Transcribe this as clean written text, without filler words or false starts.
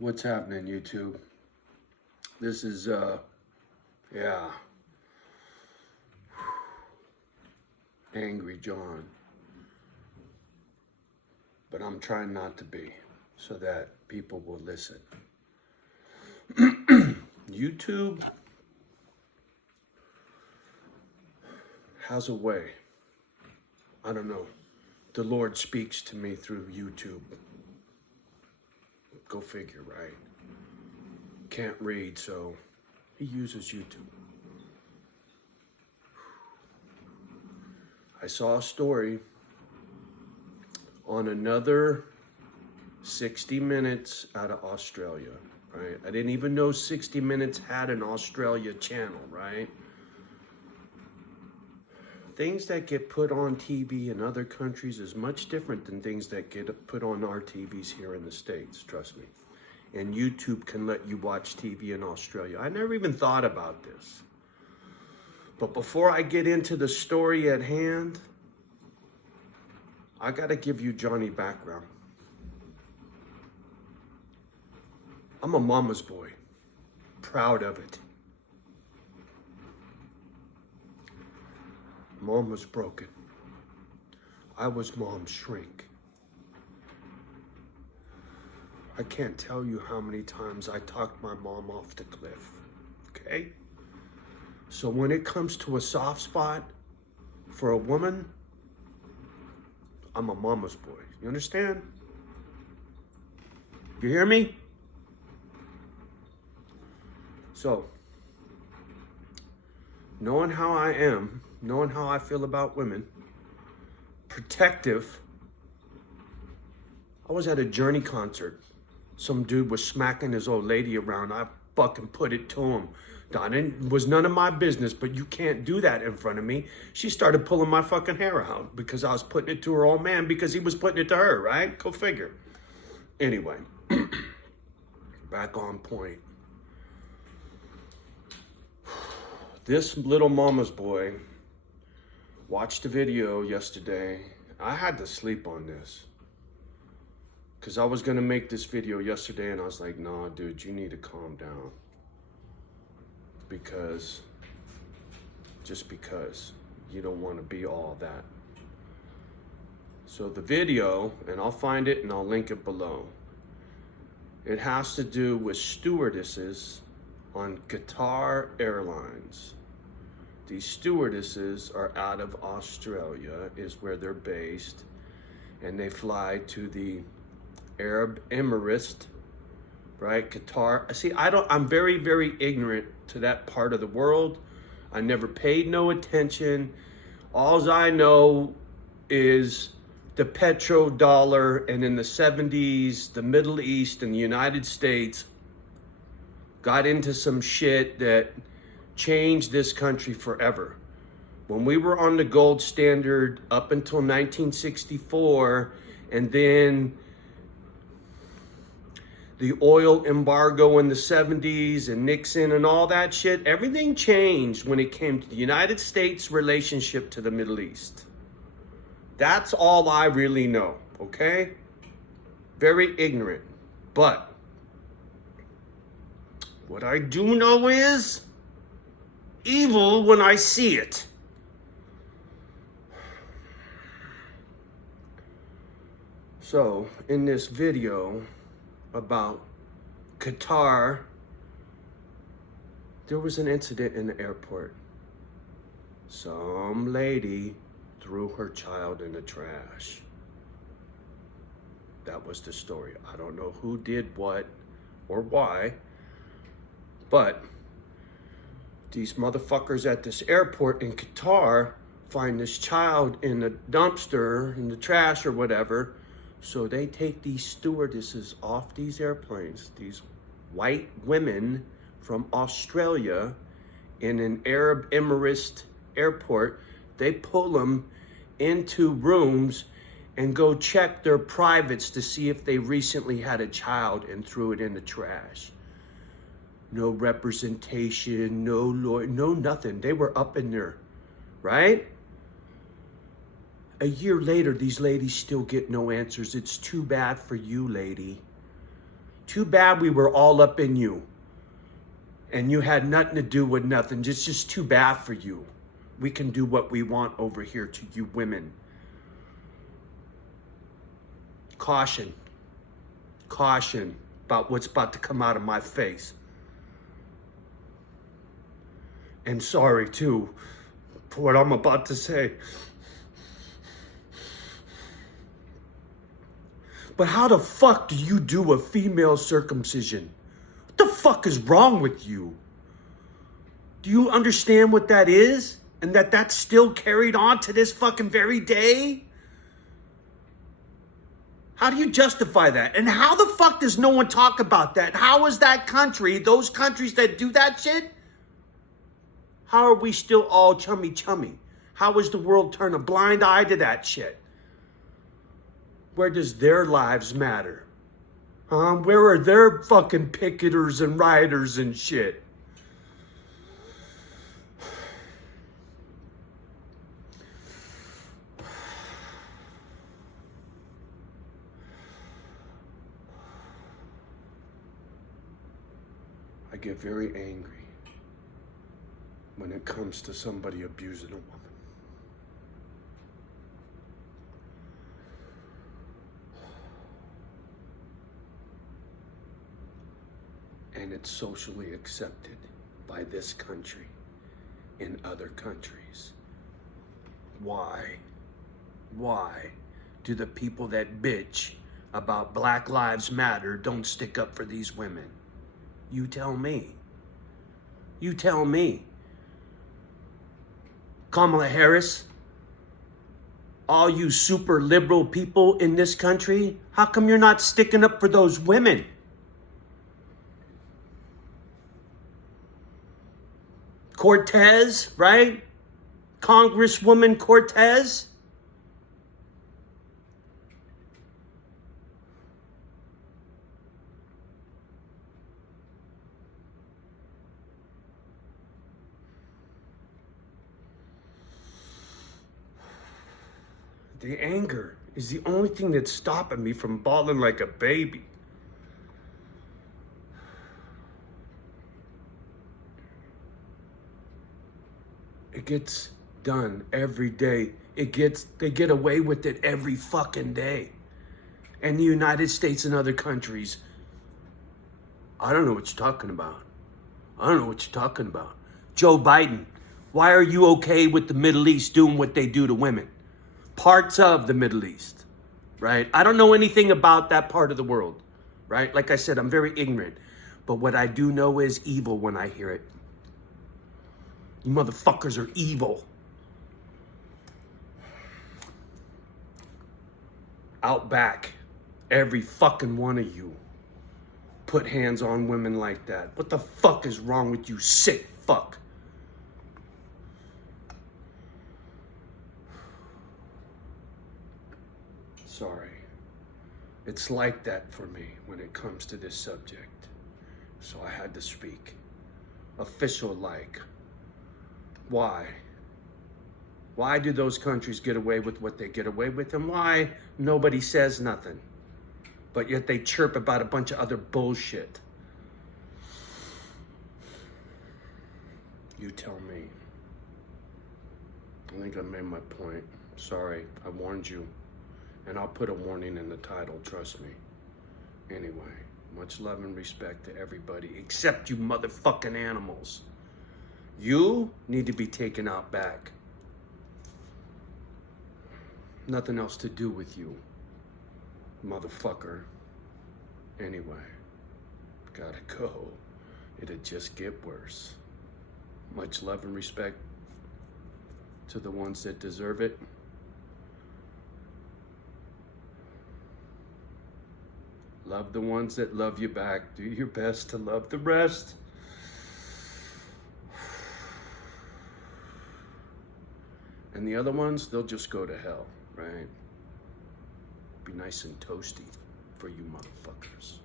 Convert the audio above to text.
What's happening, YouTube? This is, yeah, Angry John. But I'm trying not to be so that people will listen. YouTube has a way. I don't know. The Lord speaks to me through YouTube. Go figure, right? Can't read, so he uses YouTube. I saw a story on another 60 Minutes out of Australia, right? I didn't even know 60 Minutes had an Australia channel, right? Things that get put on TV in other countries is much different than things that get put on our TVs here in the States, trust me. And YouTube can let you watch TV in Australia. I never even thought about this. But before I get into the story at hand, I gotta give you Johnny background. I'm a mama's boy, proud of it. Mom was broken. I was mom's shrink. I can't tell you how many times I talked my mom off the cliff, okay? So when it comes to a soft spot for a woman, I'm a mama's boy. You understand? You hear me? So, knowing how I am, knowing how I feel about women, protective. I was at a Journey concert. Some dude was smacking his old lady around. I fucking put it to him. Don, it was none of my business, but you can't do that in front of me. She started pulling my fucking hair out because I was putting it to her old man because he was putting it to her, right? Go figure. Anyway, back on point. This little mama's boy watched a video yesterday. I had to sleep on this because I was gonna make this video yesterday and I was like, nah, dude, you need to calm down. Just because you don't want to be all that. So the video, and I'll find it and I'll link it below. It has to do with stewardesses on Qatar Airlines. These stewardesses are out of Australia, is where they're based, and they fly to the Arab Emirates, right? Qatar. See, I'm very, very ignorant to that part of the world. I never paid no attention. All I know is the petrodollar, and in the 70s, the Middle East and the United States got into some shit that changed this country forever. When we were on the gold standard up until 1964, and then the oil embargo in the 70s and Nixon and all that shit, everything changed when it came to the United States' relationship to the Middle East. That's all I really know, okay? Very ignorant. But what I do know is evil when I see it. So, in this video about Qatar, there was an incident in the airport. Some lady threw her child in the trash. That was the story. I don't know who did what or why, but these motherfuckers at this airport in Qatar find this child in the dumpster, in the trash or whatever. So they take these stewardesses off these airplanes, these white women from Australia in an Arab Emirates airport. They pull them into rooms and go check their privates to see if they recently had a child and threw it in the trash. No representation, no lawyer, no nothing. They were up in there, right? A year later, these ladies still get no answers. It's too bad for you, lady. Too bad we were all up in you. And you had nothing to do with nothing. It's just too bad for you. We can do what we want over here to you women. Caution. Caution about what's about to come out of my face. And sorry, too, for what I'm about to say. But how the fuck do you do a female circumcision? What the fuck is wrong with you? Do you understand what that is? And that that's still carried on to this fucking very day? How do you justify that? And how the fuck does no one talk about that? How is that country, those countries that do that shit, how are we still all chummy? How is the world turn a blind eye to that shit? Where does their lives matter? Where are their fucking picketers and rioters and shit? I get very angry when it comes to somebody abusing a woman. And it's socially accepted by this country in other countries. Why? Why do the people that bitch about Black Lives Matter don't stick up for these women? You tell me. You tell me. Kamala Harris, all you super liberal people in this country, how come you're not sticking up for those women? Cortez, right? Congresswoman Cortez. The anger is the only thing that's stopping me from bawling like a baby. It gets done every day. They get away with it every fucking day. And the United States and other countries, I don't know what you're talking about. I don't know what you're talking about. Joe Biden, why are you okay with the Middle East doing what they do to women? Parts of the Middle East, right? I don't know anything about that part of the world, right? Like I said, I'm very ignorant. But what I do know is evil when I hear it. You motherfuckers are evil. Out back, every fucking one of you put hands on women like that. What the fuck is wrong with you, sick fuck? Sorry. It's like that for me when it comes to this subject. So I had to speak. Official like. Why? Why do those countries get away with what they get away with, and why nobody says nothing? But yet they chirp about a bunch of other bullshit. You tell me. I think I made my point. Sorry, I warned you. And I'll put a warning in the title, trust me. Anyway, much love and respect to everybody, except you motherfucking animals. You need to be taken out back. Nothing else to do with you, motherfucker. Anyway, gotta go. It'd just get worse. Much love and respect to the ones that deserve it. Love the ones that love you back. Do your best to love the rest. And the other ones, they'll just go to hell, right? Be nice and toasty for you motherfuckers.